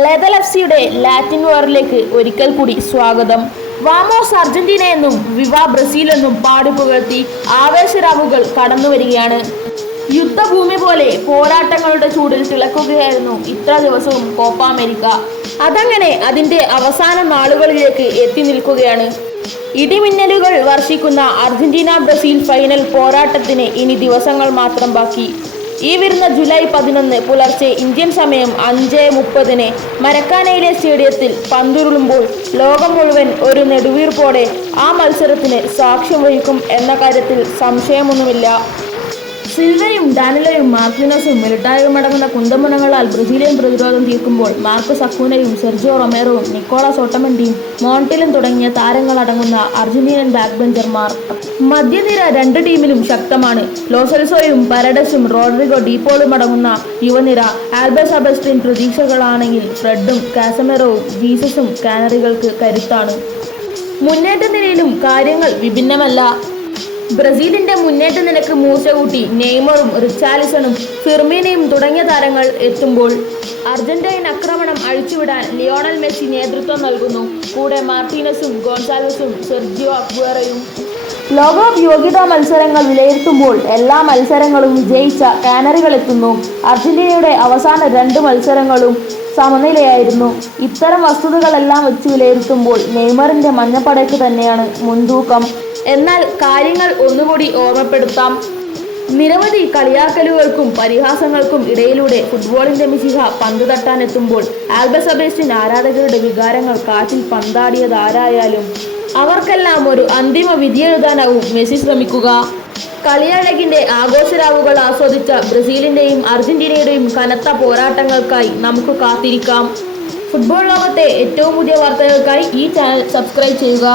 ലെതൽ എഫ്സിയുടെ Latin വാറിലേക്ക് ഒരിക്കൽ കൂടി സ്വാഗതം. വാമോസ് അർജന്റീന എന്നും വിവാ ബ്രസീൽ എന്നും പാടുപുകഴ്ത്തി ആവേശരാവുകൾ കടന്നുവരികയാണ്. യുദ്ധഭൂമി പോലെ പോരാട്ടങ്ങളുടെ ചൂടിൽ തിളക്കുകയായിരുന്നു ഇത്ര ദിവസവും കോപ്പ അമേരിക്ക. അതങ്ങനെ അതിൻ്റെ അവസാന നാളുകളിലേക്ക് എത്തി നിൽക്കുകയാണ്. ഇടിമിന്നലുകൾ വർഷിക്കുന്ന അർജന്റീന ബ്രസീൽ ഫൈനൽ പോരാട്ടത്തിന് ഇനി ദിവസങ്ങൾ മാത്രം ബാക്കി. ഈ വരുന്ന ജൂലൈ 11 പുലർച്ചെ ഇന്ത്യൻ സമയം 5:30 മരക്കാനയിലെ സ്റ്റേഡിയത്തിൽ പന്തുരുളുമ്പോൾ ലോകം മുഴുവൻ ഒരു നെടുവീർപ്പോടെ ആ മത്സരത്തിന് സാക്ഷ്യം വഹിക്കും എന്ന കാര്യത്തിൽ സംശയമൊന്നുമില്ല. സിൽവയും ഡാനിലോയും മാർക്കിനോസും മിലിട്ടായും അടങ്ങുന്ന കുന്തമുനകളാൽ ബ്രസീലിയൻ പ്രതിരോധം തീർക്കുമ്പോൾ മാർക്കോസ് അക്യൂനയും സെർജിയോ റൊമേറോയും നിക്കോളാസ് ഓട്ടമെന്റിയും മോണ്ടിലും തുടങ്ങിയ താരങ്ങളടങ്ങുന്ന അർജന്റീനൻ ബാക്ക് ബെഞ്ചർമാർ. മധ്യനിര രണ്ട് ടീമിലും ശക്തമാണ്. ലോസെൽസോയും പരഡസും റോഡ്രിഗോ ഡീപോളും അടങ്ങുന്ന യുവനിര ആൽബെ സെബാസ്റ്റ്യൻ പ്രതീക്ഷകളാണെങ്കിൽ ഫ്രെഡും കാസമെറോയും ജീസസും കാനറികൾക്ക് കരുത്താണ്. മുന്നേറ്റ നിരയിലും കാര്യങ്ങൾ വിഭിന്നമല്ല. ബ്രസീലിന്റെ മുന്നേറ്റ നിരക്ക് മൂർച്ച കൂട്ടി നെയ്മറും റിച്ചാലിസണും ഫിർമീനയും തുടങ്ങിയ താരങ്ങൾ എത്തുമ്പോൾ അർജന്റൈൻ ആക്രമണം അഴിച്ചുവിടാൻ ലിയോണൽ മെസ്സി നേതൃത്വം നൽകുന്നു. കൂടെ മാർട്ടീനസും ഗോൺസാലോസും സെർജിയോ അഗ്വേറയും. ലോകകപ്പ് യോഗ്യതാ മത്സരങ്ങൾ വിലയിരുത്തുമ്പോൾ എല്ലാ മത്സരങ്ങളും വിജയിച്ച കാനറികൾ എത്തുന്നു. അർജന്റീനയുടെ അവസാന 2 മത്സരങ്ങളും സമനിലയായിരുന്നു. ഇത്തരം വസ്തുതകളെല്ലാം വെച്ച് വിലയിരുത്തുമ്പോൾ നെയ്മറിന്റെ മഞ്ഞപ്പടയ്ക്ക് തന്നെയാണ് മുൻതൂക്കം. എന്നാൽ കാര്യങ്ങൾ ഒന്നുകൂടി ഓർമ്മപ്പെടുത്താം. നിരവധി കളിയാക്കലുകൾക്കും പരിഹാസങ്ങൾക്കും ഇടയിലൂടെ ഫുട്ബോളിന്റെ മിശിഹ പന്ത് തട്ടാനെത്തുമ്പോൾ ആൽബെ സെബാസ്റ്റ്യൻ ആരാധകരുടെ വികാരങ്ങൾ കാറ്റിൽ പന്താടിയതാരായാലും അവർക്കെല്ലാം ഒരു അന്തിമ വിധിയെഴുതാനാവും മെസ്സി ശ്രമിക്കുക. കളിയഴകിന്റെ ആഘോഷരാവുകൾ ആസ്വദിച്ച ബ്രസീലിന്റെയും അർജന്റീനയുടെയും കനത്ത പോരാട്ടങ്ങൾക്കായി നമുക്ക് കാത്തിരിക്കാം. ഫുട്ബോൾ ലോകത്തെ ഏറ്റവും പുതിയ വാർത്തകൾക്കായി ഈ ചാനൽ സബ്സ്ക്രൈബ് ചെയ്യുക.